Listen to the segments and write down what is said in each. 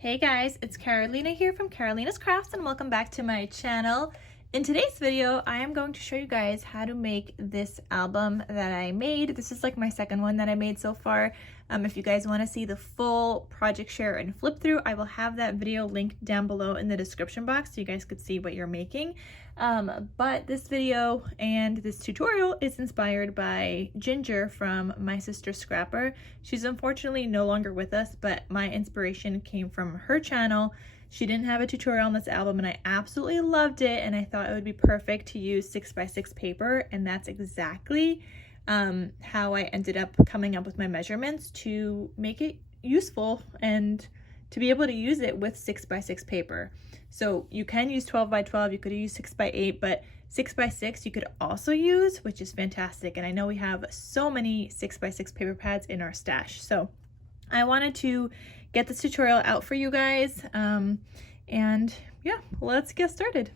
Hey guys, it's Carolina here from KarolinasKrafts and welcome back to my channel. In today's video, I am going to show you guys how to make this album that I made. This is like my second one that I made so far. If you guys want to see the full project share and flip through, I will have that video linked down below in the description box so you guys could see what you're making. But this video and this tutorial is inspired by Ginger from My Sister Scrapper. She's unfortunately no longer with us, but my inspiration came from her channel. She didn't have a tutorial on this album and I absolutely loved it, and I thought it would be perfect to use 6x6 paper, and that's exactly how I ended up coming up with my measurements to make it useful and to be able to use it with 6x6 paper. So you can use 12x12, you could use 6x8, but 6x6 you could also use, which is fantastic. And I know we have so many 6x6 paper pads in our stash. So I wanted to get this tutorial out for you guys. And yeah, let's get started.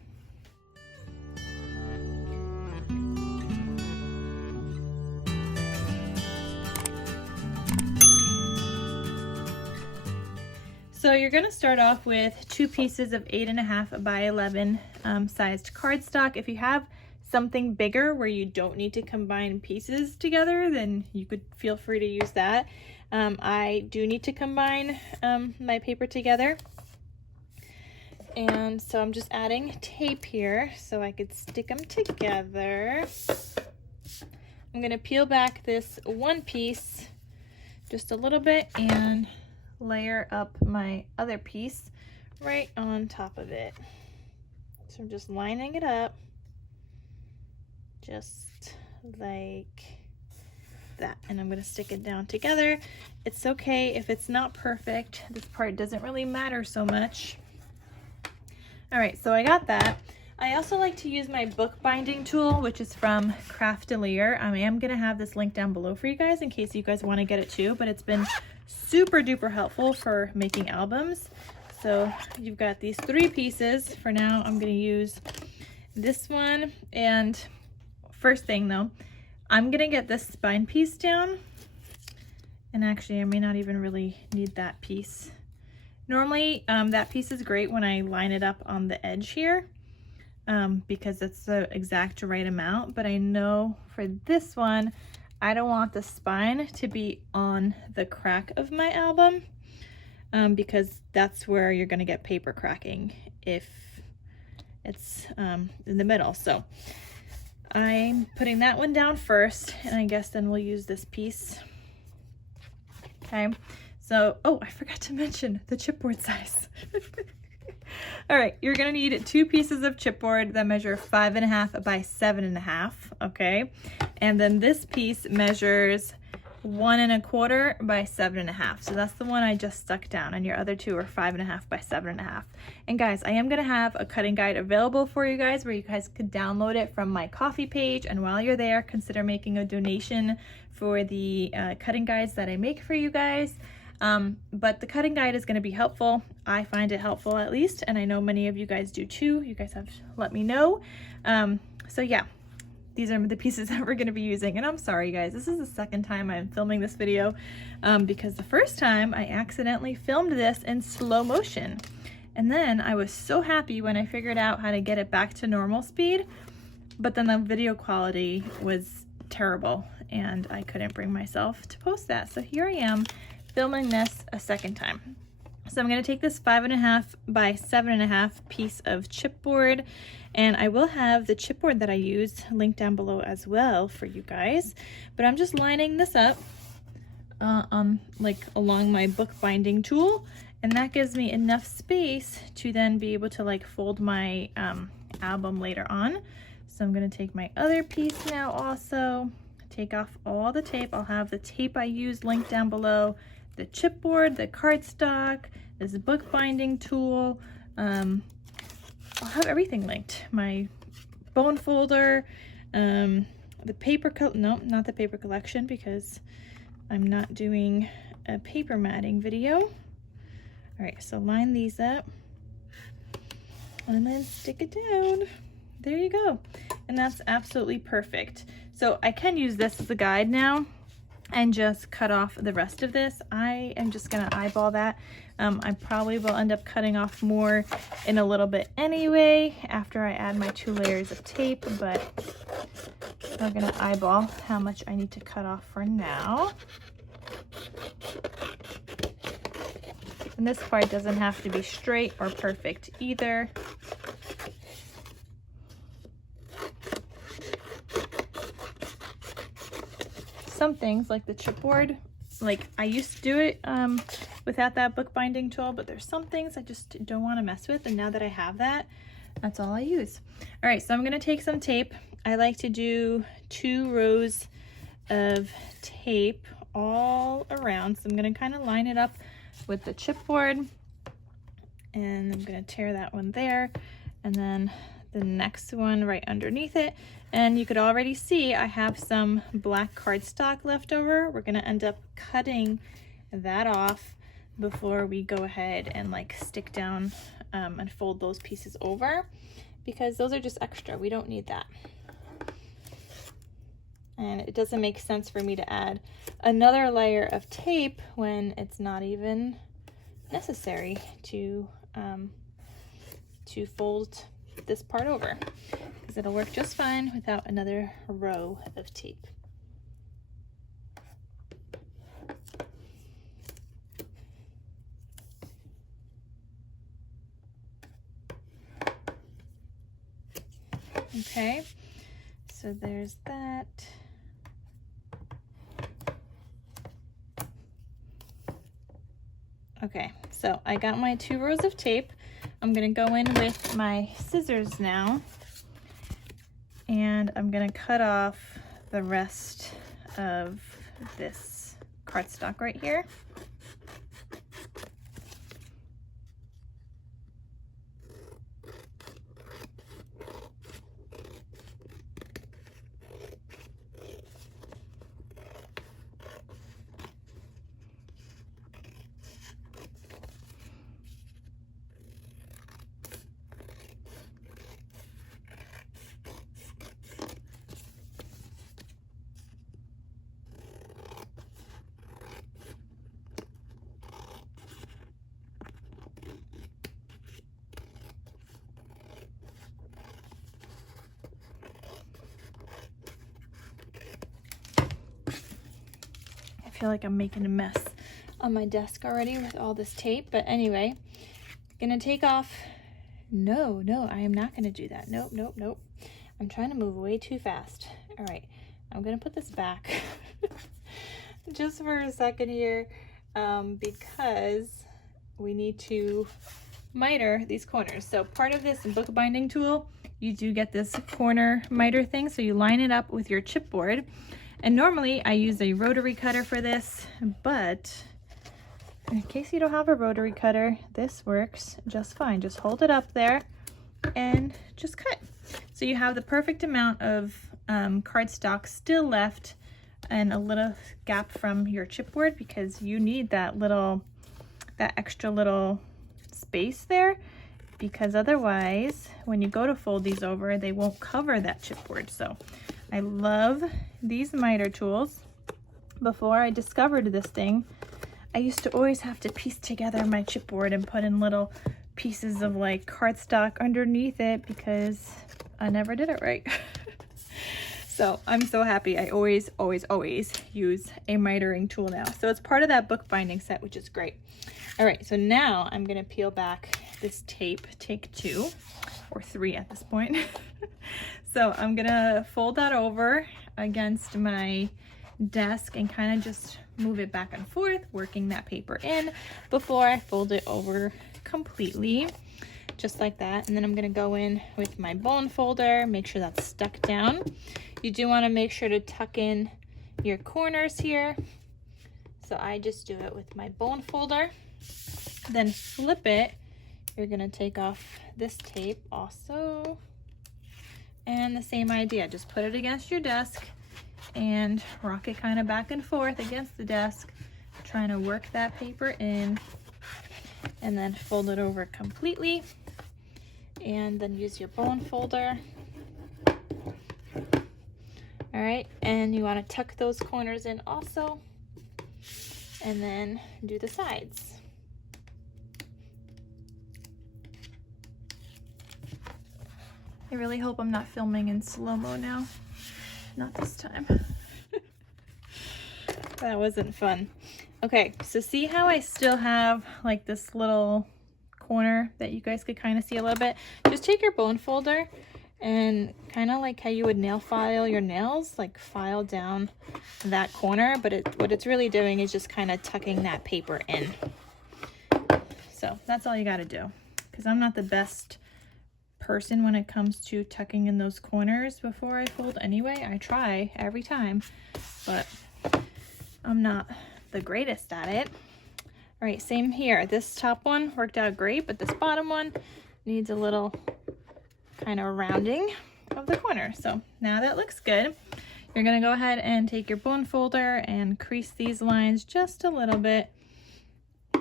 So you're going to start off with 2 pieces of 8.5 by 11 sized cardstock. If you have something bigger where you don't need to combine pieces together, then you could feel free to use that. I do need to combine my paper together. And so I'm just adding tape here so I could stick them together. I'm going to peel back this one piece just a little bit and layer up my other piece right on top of it. So I'm just lining it up just like that, and I'm going to stick it down together. It's okay if it's not perfect. This part doesn't really matter so much. All right, so I got that. I also like to use my bookbinding tool, which is from Craftelier. I am going to have this link down below for you guys in case you guys want to get it too, but it's been super duper helpful for making albums. So you've got these 3 pieces. For now, I'm going to use this one. And first thing though, I'm going to get this spine piece down. And actually, I may not even really need that piece. Normally, that piece is great when I line it up on the edge here. Because that's the exact right amount, but I know for this one I don't want the spine to be on the crack of my album, because that's where you're going to get paper cracking if it's in the middle. So I'm putting that one down first, and I guess then we'll use this piece. Okay, so oh, I forgot to mention the chipboard size. All right, you're gonna need 2 pieces of chipboard that measure 5.5 by 7.5, okay? And then this piece measures 1.25 by 7.5. So that's the one I just stuck down, and your other 2 are 5.5 by 7.5. And guys, I am gonna have a cutting guide available for you guys where you guys could download it from my Ko-fi page, and while you're there, consider making a donation for the cutting guides that I make for you guys. But the cutting guide is going to be helpful. I find it helpful at least, and I know many of you guys do too. You guys have let me know. So yeah, these are the pieces that we're going to be using. And I'm sorry guys, this is the second time I'm filming this video, because the first time I accidentally filmed this in slow motion. And then I was so happy when I figured out how to get it back to normal speed, but then the video quality was terrible and I couldn't bring myself to post that. So here I am filming this a second time. So I'm going to take this 5.5 by 7.5 piece of chipboard, and I will have the chipboard that I use linked down below as well for you guys. But I'm just lining this up like along my bookbinding tool, and that gives me enough space to then be able to like fold my album later on. So I'm going to take my other piece now also, take off all the tape. I'll have the tape I used linked down below, the chipboard, the cardstock, this bookbinding tool. I'll have everything linked. My bone folder, the paper, no, not the paper collection because I'm not doing a paper matting video. All right, so line these up and then stick it down. There you go. And that's absolutely perfect. So I can use this as a guide now. and just cut off the rest of this. I am just gonna eyeball that. I probably will end up cutting off more in a little bit anyway after I add my 2 layers of tape, but we're gonna eyeball how much I need to cut off for now. And this part doesn't have to be straight or perfect either. Some things like the chipboard, like I used to do it without that bookbinding tool, but there's some things I just don't want to mess with, and now that I have that, that's all I use. All right, so I'm gonna take some tape. I like to do 2 rows of tape all around, so I'm gonna kind of line it up with the chipboard, and I'm gonna tear that one there, and then the next one right underneath it. And you could already see I have some black cardstock left over. We're gonna end up cutting that off before we go ahead and like stick down and fold those pieces over, because those are just extra. We don't need that. And it doesn't make sense for me to add another layer of tape when it's not even necessary to fold this part over, because it'll work just fine without another row of tape. Okay, so there's that. Okay, so I got my 2 rows of tape. I'm gonna go in with my scissors now, and I'm gonna cut off the rest of this cardstock right here. I feel like I'm making a mess on my desk already with all this tape, but anyway, gonna take off. No, I am not gonna do that. Nope. I'm trying to move way too fast. All right, I'm gonna put this back just for a second here, because we need to miter these corners. So part of this bookbinding tool, you do get this corner miter thing, so you line it up with your chipboard. And normally I use a rotary cutter for this, but in case you don't have a rotary cutter, this works just fine. Just hold it up there and just cut. So you have the perfect amount of cardstock still left and a little gap from your chipboard, because you need that extra little space there, because otherwise when you go to fold these over, they won't cover that chipboard. So I love these miter tools. Before I discovered this thing, I used to always have to piece together my chipboard and put in little pieces of like cardstock underneath it because I never did it right. So I'm so happy. I always use a mitering tool now. So it's part of that bookbinding set, which is great. All right, so now I'm gonna peel back this tape, take 2 or 3 at this point. So I'm gonna fold that over against my desk and kind of just move it back and forth, working that paper in before I fold it over completely, just like that. And then I'm gonna go in with my bone folder, make sure that's stuck down. You do wanna make sure to tuck in your corners here. So I just do it with my bone folder, then flip it. You're gonna take off this tape also. And the same idea, just put it against your desk and rock it kind of back and forth against the desk, trying to work that paper in, and then fold it over completely, and then use your bone folder All right, and you want to tuck those corners in also, and then do the sides. I really hope I'm not filming in slow-mo now. Not this time. That wasn't fun. Okay, so see how I still have like this little corner that you guys could kind of see a little bit? Just take your bone folder and kind of like how you would nail file your nails, like file down that corner, but what it's really doing is just kind of tucking that paper in. So that's all you got to do, because I'm not the best person when it comes to tucking in those corners before I fold anyway. I try every time, but I'm not the greatest at it. All right, same here. This top one worked out great, but this bottom one needs a little kind of rounding of the corner. So now that looks good. You're gonna go ahead and take your bone folder and crease these lines just a little bit.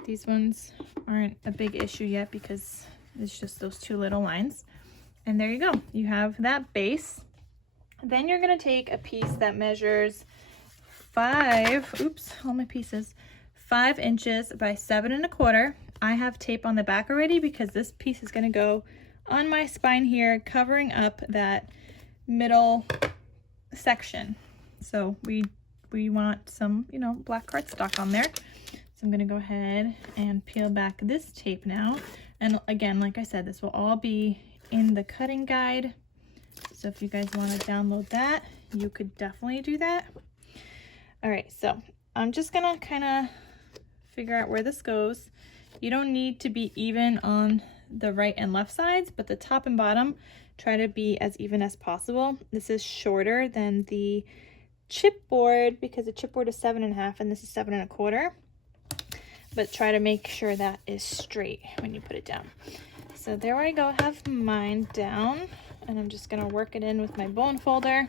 These ones aren't a big issue yet because it's just those two little lines. And there you go. You have that base. Then you're gonna take a piece that measures 5 inches by 7 1/4. I have tape on the back already because this piece is gonna go on my spine here, covering up that middle section. So we want some, you know, black cardstock on there. So I'm gonna go ahead and peel back this tape now. And again, like I said, this will all be in the cutting guide. So if you guys want to download that, you could definitely do that. All right, so I'm just gonna kind of figure out where this goes. You don't need to be even on the right and left sides, but the top and bottom, try to be as even as possible. This is shorter than the chipboard because the chipboard is 7 1/2 and this is 7 1/4. But try to make sure that is straight when you put it down. So there I go, have mine down, and I'm just gonna work it in with my bone folder.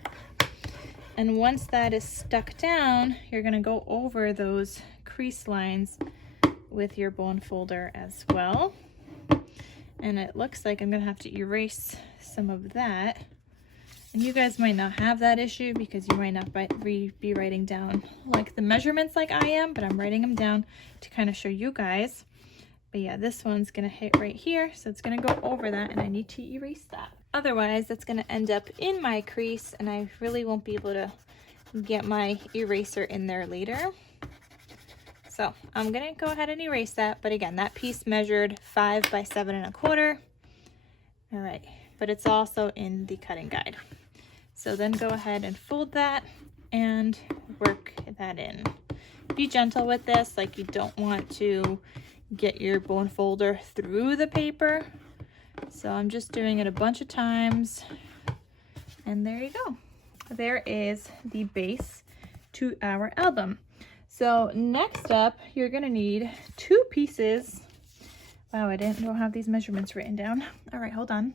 And once that is stuck down, you're gonna go over those crease lines with your bone folder as well. And it looks like I'm gonna have to erase some of that. And you guys might not have that issue because you might not be writing down like the measurements like I am, but I'm writing them down to kind of show you guys. But yeah, this one's gonna hit right here, so it's gonna go over that, and I need to erase that. Otherwise, that's gonna end up in my crease, and I really won't be able to get my eraser in there later. So I'm gonna go ahead and erase that, but again, that piece measured 5 by 7 1/4. All right, but it's also in the cutting guide. So then go ahead and fold that and work that in. Be gentle with this, like you don't want to get your bone folder through the paper. So I'm just doing it a bunch of times, and there you go. There is the base to our album. So next up, you're gonna need 2 pieces. Wow, I don't have these measurements written down. All right, hold on.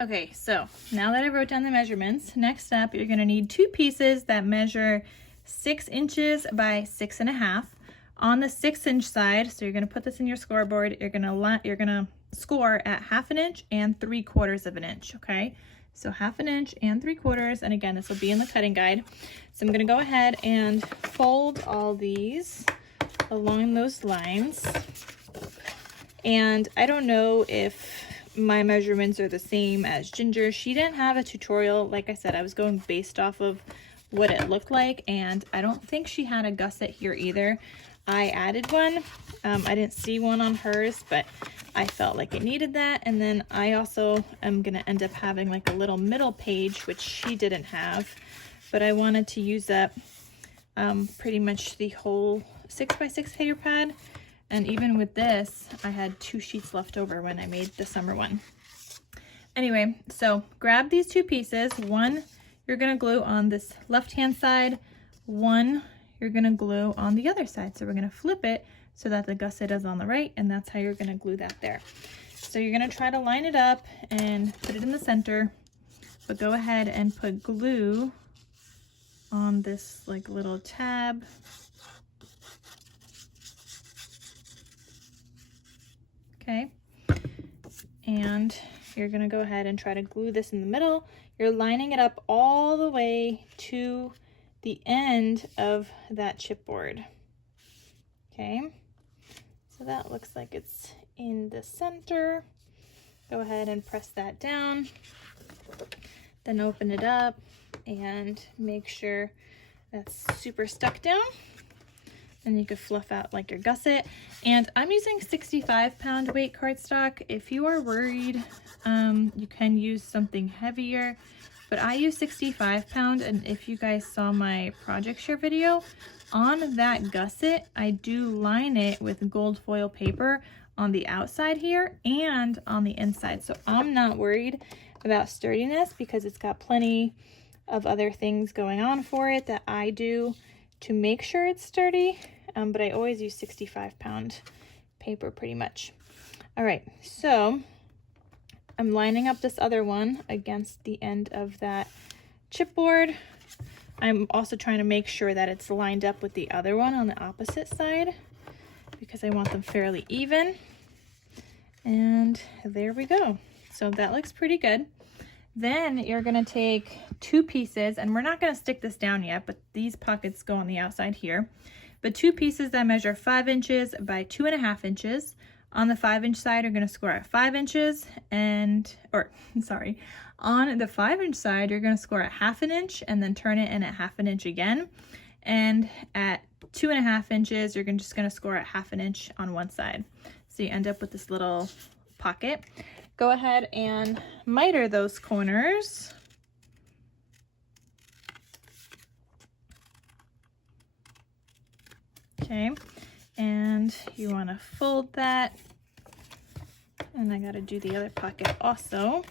Okay, so now that I wrote down the measurements, next up, you're gonna need 2 pieces that measure 6 inches by 6 1/2. On the 6-inch side, so you're gonna put this in your scoreboard, you're gonna score at 1/2 inch and 3/4 of an inch, okay? So 1/2 inch and 3/4, and again, this will be in the cutting guide. So I'm gonna go ahead and fold all these along those lines. And I don't know if my measurements are the same as Ginger. She didn't have a tutorial. Like I said, I was going based off of what it looked like, and I don't think she had a gusset here either. I added one. I didn't see one on hers, but I felt like it needed that. And then I also am gonna end up having like a little middle page, which she didn't have, but I wanted to use up pretty much the whole 6x6 paper pad. And even with this, I had 2 sheets left over when I made the summer one. Anyway, so grab these 2 pieces. One you're gonna glue on this left-hand side, one you're gonna glue on the other side. So we're gonna flip it so that the gusset is on the right, and that's how you're gonna glue that there. So you're gonna try to line it up and put it in the center, but go ahead and put glue on this like little tab. Okay, and you're gonna go ahead and try to glue this in the middle. You're lining it up all the way to the end of that chipboard. Okay, so that looks like it's in the center. Go ahead and press that down. Then open it up and make sure that's super stuck down. And you could fluff out like your gusset. And I'm using 65-pound weight cardstock. If you are worried, you can use something heavier, but I use 65-pound. And if you guys saw my project share video, on that gusset, I do line it with gold foil paper on the outside here and on the inside. So I'm not worried about sturdiness because it's got plenty of other things going on for it that I do to make sure it's sturdy. But I always use 65-pound paper pretty much. All right, so I'm lining up this other one against the end of that chipboard. I'm also trying to make sure that it's lined up with the other one on the opposite side because I want them fairly even. And there we go. So that looks pretty good. Then you're gonna take 2 pieces, and we're not gonna stick this down yet, but these pockets go on the outside here. But 2 pieces that measure 5 inches by 2.5 inches. On the 5-inch side, you're gonna score at 5 inches, on the 5-inch side, you're gonna score at 1/2 inch and then turn it in at 1/2 inch again. And at 2.5 inches, you're just gonna score at 1/2 inch on one side. So you end up with this little pocket. Go ahead and miter those corners. Okay, and you want to fold that, and I got to do the other pocket also.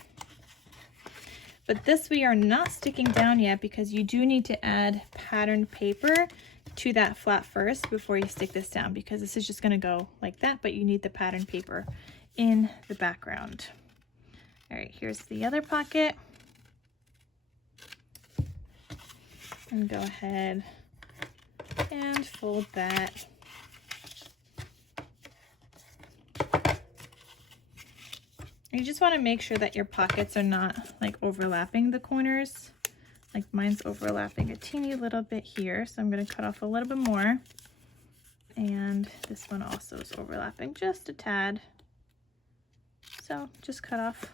But this we are not sticking down yet because you do need to add patterned paper to that flap first before you stick this down, because this is just going to go like that, but you need the patterned paper in the background. All right, here's the other pocket. And go ahead and fold that. You just want to make sure that your pockets are not like overlapping the corners. Like mine's overlapping a teeny little bit here, so I'm going to cut off a little bit more. And this one also is overlapping just a tad. So just cut off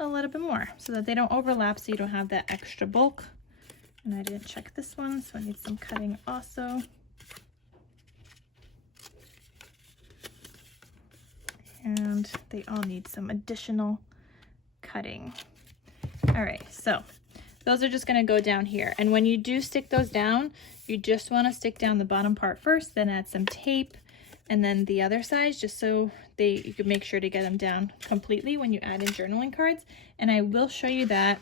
a little bit more so that they don't overlap, so you don't have that extra bulk. And I didn't check this one, so I need some cutting also. And they all need some additional cutting. All right, so those are just gonna go down here. And when you do stick those down, you just wanna stick down the bottom part first, then add some tape, and then the other sides, just so you can make sure to get them down completely when you add in journaling cards. And I will show you that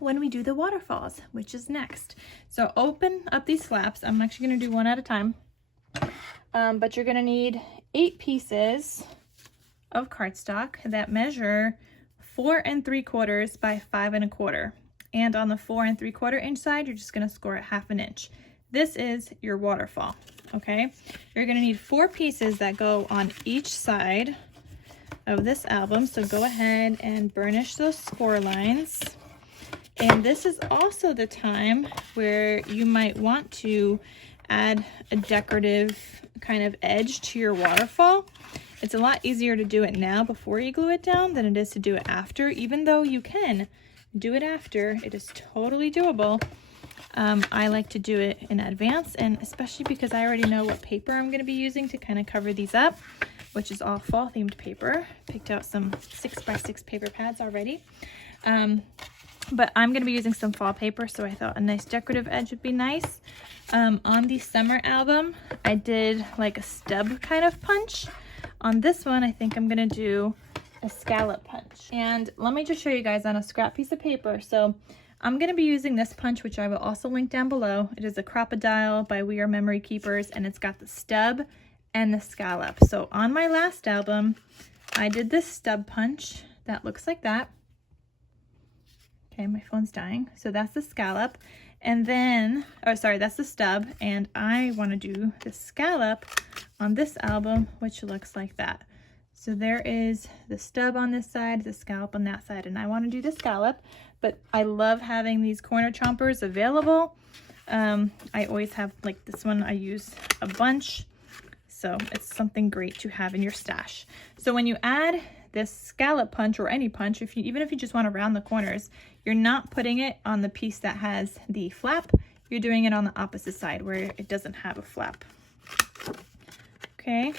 when we do the waterfalls, which is next. So open up these flaps. I'm actually gonna do one at a time. But you're gonna need 8 pieces of cardstock that measure 4 3/4 by 5 1/4. And on the 4 3/4 inch side, you're just gonna score at 1/2 inch. This is your waterfall, okay? You're gonna need 4 pieces that go on each side of this album. So go ahead and burnish those score lines. And this is also the time where you might want to add a decorative kind of edge to your waterfall. It's a lot easier to do it now before you glue it down than it is to do it after. Even though you can do it after, it is totally doable. I like to do it in advance, and especially because I already know what paper I'm going to be using to kind of cover these up, which is all fall themed paper. Picked out some 6x6 paper pads already. But I'm going to be using some fall paper, so I thought a nice decorative edge would be nice. On the summer album, I did like a stub kind of punch. On this one, I think I'm going to do a scallop punch. And let me just show you guys on a scrap piece of paper. So I'm going to be using this punch, which I will also link down below. It is a Crocodile by We Are Memory Keepers, and it's got the stub and the scallop. So on my last album, I did this stub punch that looks like that. Okay, my phone's dying. So that's the scallop. And then, oh, sorry, that's the stub. And I want to do the scallop on this album, which looks like that. So there is the stub on this side, the scallop on that side, and I want to do the scallop, but I love having these corner chompers available. I always have, like this one I use a bunch, so it's something great to have in your stash. So when you add this scallop punch, or any punch, even if you just want to round the corners, you're not putting it on the piece that has the flap, you're doing it on the opposite side where it doesn't have a flap. Okay,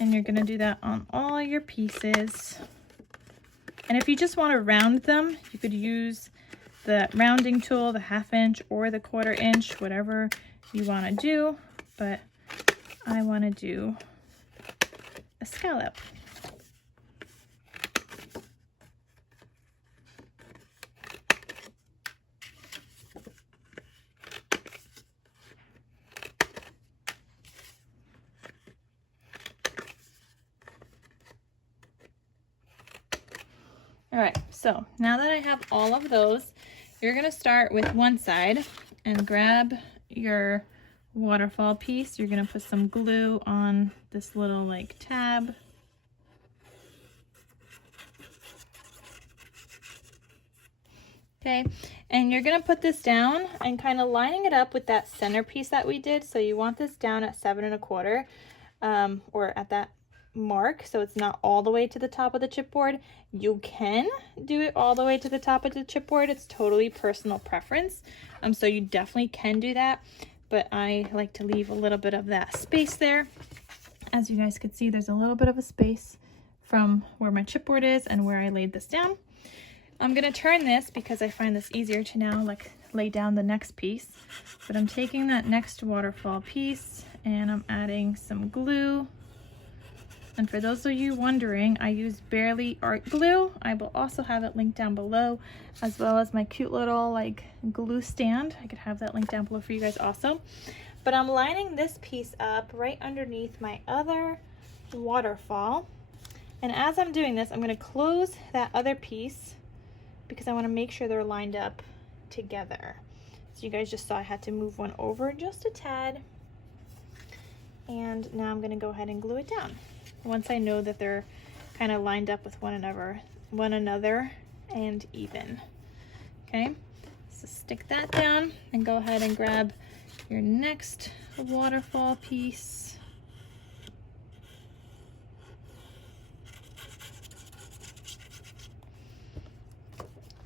and you're gonna do that on all your pieces. And if you just want to round them, you could use the rounding tool, the 1/2 inch or the 1/4 inch, whatever you want to do, but I want to do a scallop. All right, so now that I have all of those, you're gonna start with one side and grab your waterfall piece. You're gonna put some glue on this little like tab. Okay, and you're gonna put this down and kind of lining it up with that center piece that we did. So you want this down at 7 1/4, or at that mark, so it's not all the way to the top of the chipboard. You can do it all the way to the top of the chipboard. It's totally personal preference. So you definitely can do that, but I like to leave a little bit of that space there. As you guys can see, there's a little bit of a space from where my chipboard is and where I laid this down. I'm gonna turn this because I find this easier to now like lay down the next piece, but I'm taking that next waterfall piece and I'm adding some glue. And for those of you wondering, I use Barely Art Glue. I will also have it linked down below, as well as my cute little like glue stand. I could have that linked down below for you guys also. But I'm lining this piece up right underneath my other waterfall. And as I'm doing this, I'm gonna close that other piece because I wanna make sure they're lined up together. So you guys just saw I had to move one over just a tad. And now I'm gonna go ahead and glue it down. Once I know that they're kind of lined up with one another and even. Okay, so stick that down and go ahead and grab your next waterfall piece.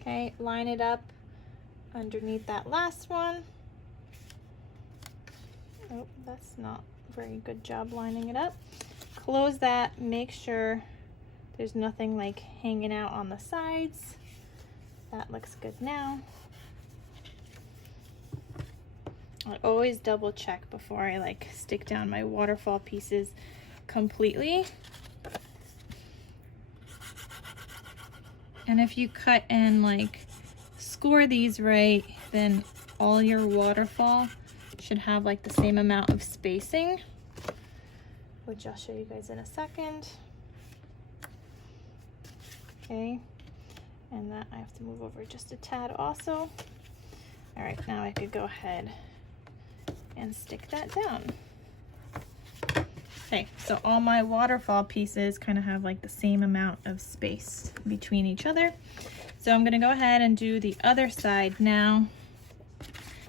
Okay, line it up underneath that last one. Oh, that's not a very good job lining it up. Close that, make sure there's nothing like hanging out on the sides. That looks good now. I always double check before I like stick down my waterfall pieces completely. And if you cut and like score these right, then all your waterfall should have like the same amount of spacing, which I'll show you guys in a second. Okay, and that I have to move over just a tad also. All right, now I could go ahead and stick that down. Okay, so all my waterfall pieces kind of have like the same amount of space between each other. So I'm gonna go ahead and do the other side now.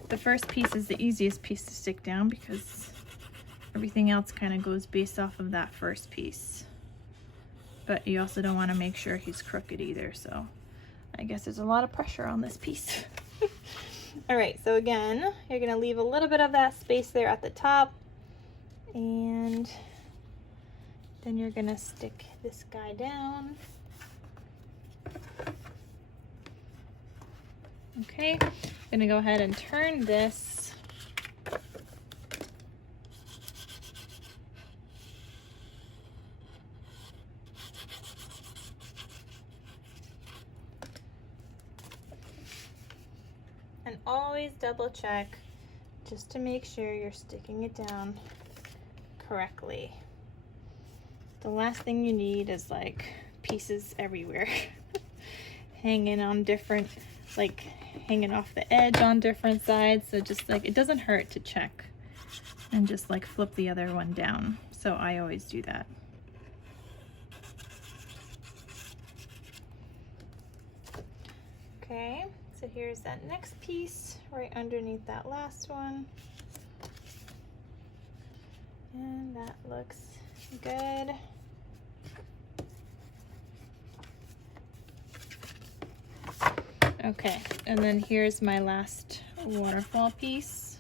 The first piece is the easiest piece to stick down because everything else kind of goes based off of that first piece. But you also don't want to make sure he's crooked either, so I guess there's a lot of pressure on this piece. All right, so again, you're gonna leave a little bit of that space there at the top, and then you're gonna stick this guy down. Okay, I'm gonna go ahead and turn this. And always double check just to make sure you're sticking it down correctly. The last thing you need is like pieces everywhere hanging on different, like hanging off the edge on different sides. So just like, it doesn't hurt to check and just like flip the other one down. So I always do that. Okay, so here's that next piece right underneath that last one. And that looks good. Okay, and then here's my last waterfall piece.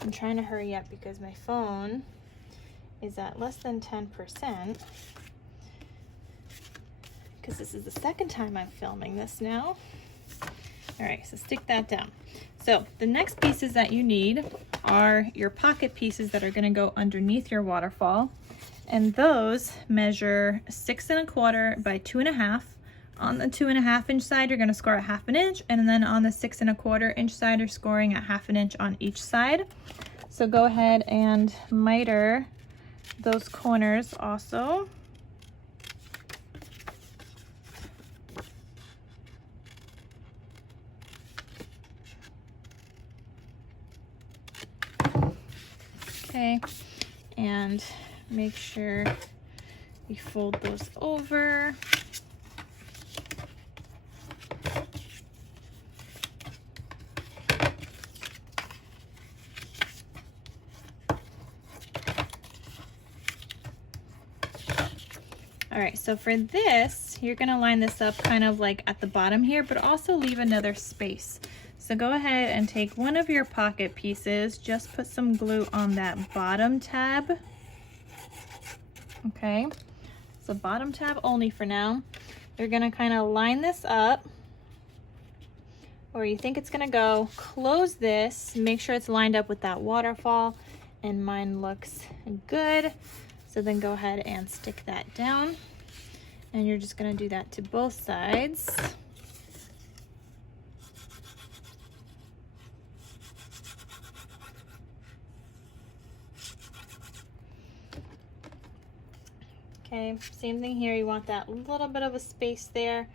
I'm trying to hurry up because my phone is at less than 10%, because this is the second time I'm filming this now. All right, so stick that down. So the next pieces that you need are your pocket pieces that are going to go underneath your waterfall, and those measure 6 1/4 by 2 1/2. On the 2 1/2 inch side, you're going to score at 1/2 inch, and then on the 6 1/4 inch side, you're scoring at 1/2 inch on each side. So go ahead and miter those corners also. Okay, and make sure you fold those over. All right, so for this, you're gonna line this up kind of like at the bottom here, but also leave another space. So go ahead and take one of your pocket pieces, just put some glue on that bottom tab. Okay, so bottom tab only for now. You're gonna kind of line this up where you think it's gonna go, close this, make sure it's lined up with that waterfall, and mine looks good. So then go ahead and stick that down, and you're just gonna do that to both sides. Okay, same thing here. You want that little bit of a space there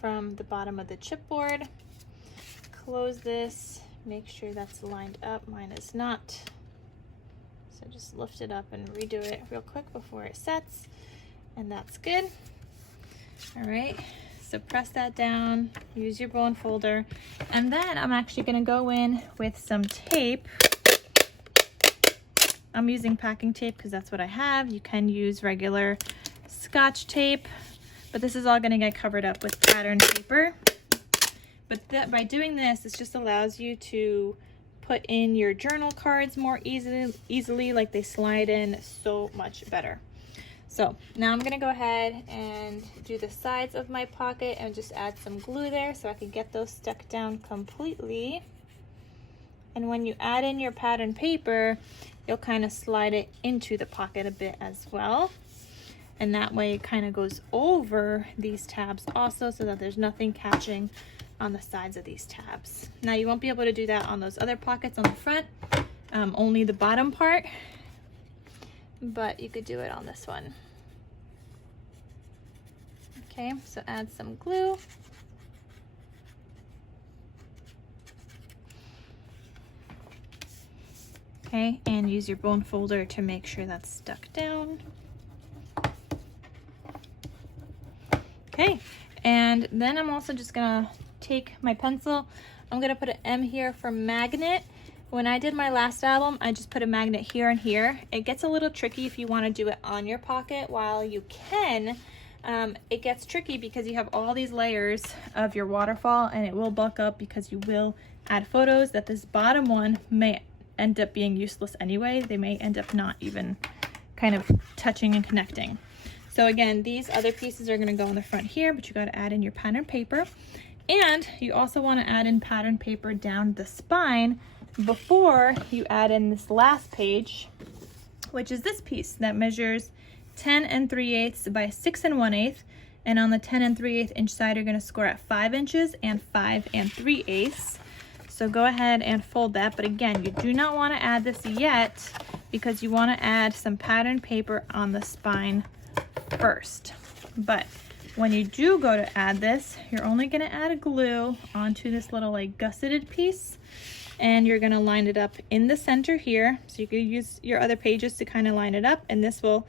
from the bottom of the chipboard. Close this, make sure that's lined up. Mine is not. So just lift it up and redo it real quick before it sets, and that's good. All right, so press that down, use your bone folder, and then I'm actually gonna go in with some tape. I'm using packing tape because that's what I have. You can use regular Scotch tape, but this is all gonna get covered up with pattern paper. But by doing this, this just allows you to put in your journal cards more easily, like they slide in so much better. So now I'm gonna go ahead and do the sides of my pocket and just add some glue there so I can get those stuck down completely. And when you add in your pattern paper, you'll kind of slide it into the pocket a bit as well. And that way it kind of goes over these tabs also, so that there's nothing catching on the sides of these tabs. Now you won't be able to do that on those other pockets on the front, only the bottom part, but you could do it on this one. Okay, so add some glue. Okay, and use your bone folder to make sure that's stuck down. Okay, and then I'm also just gonna take my pencil. I'm gonna put an M here for magnet. When I did my last album, I just put a magnet here and here. It gets a little tricky if you want to do it on your pocket. While you can, it gets tricky because you have all these layers of your waterfall, and it will bulk up because you will add photos that this bottom one may end up being useless anyway. They may end up not even kind of touching and connecting. So again, these other pieces are gonna go in the front here, but you gotta add in your pattern paper. And you also wanna add in pattern paper down the spine before you add in this last page, which is this piece that measures 10 3/8 by 6 1/8. And on the 10 3/8 inch side, you're gonna score at 5 inches and 5 3/8. So go ahead and fold that. But again, you do not wanna add this yet because you wanna add some pattern paper on the spine first. But when you do go to add this, you're only going to add a glue onto this little like gusseted piece, and you're going to line it up in the center here. So you could use your other pages to kind of line it up, and this will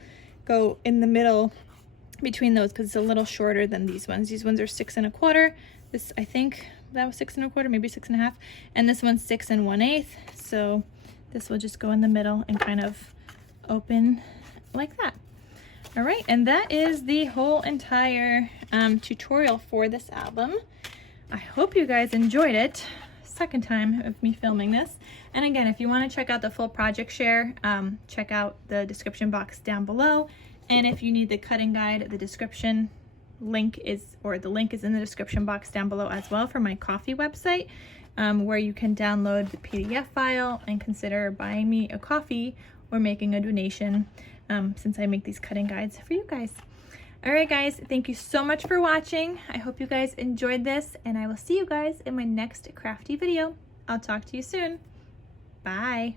go in the middle between those because it's a little shorter than these ones. These ones are 6 1/4. This, I think that was 6 1/4, maybe 6 1/2. And this one's 6 1/8. So this will just go in the middle and kind of open like that. All right, and that is the whole entire tutorial for this album. I hope you guys enjoyed it. Second time of me filming this. And again, if you want to check out the full project share, check out the description box down below. And if you need the cutting guide, the description link is, or the link is in the description box down below as well for my Ko-fi website, where you can download the PDF file and consider buying me a coffee or making a donation, since I make these cutting guides for you guys. All right, guys, thank you so much for watching. I hope you guys enjoyed this, and I will see you guys in my next crafty video. I'll talk to you soon. Bye.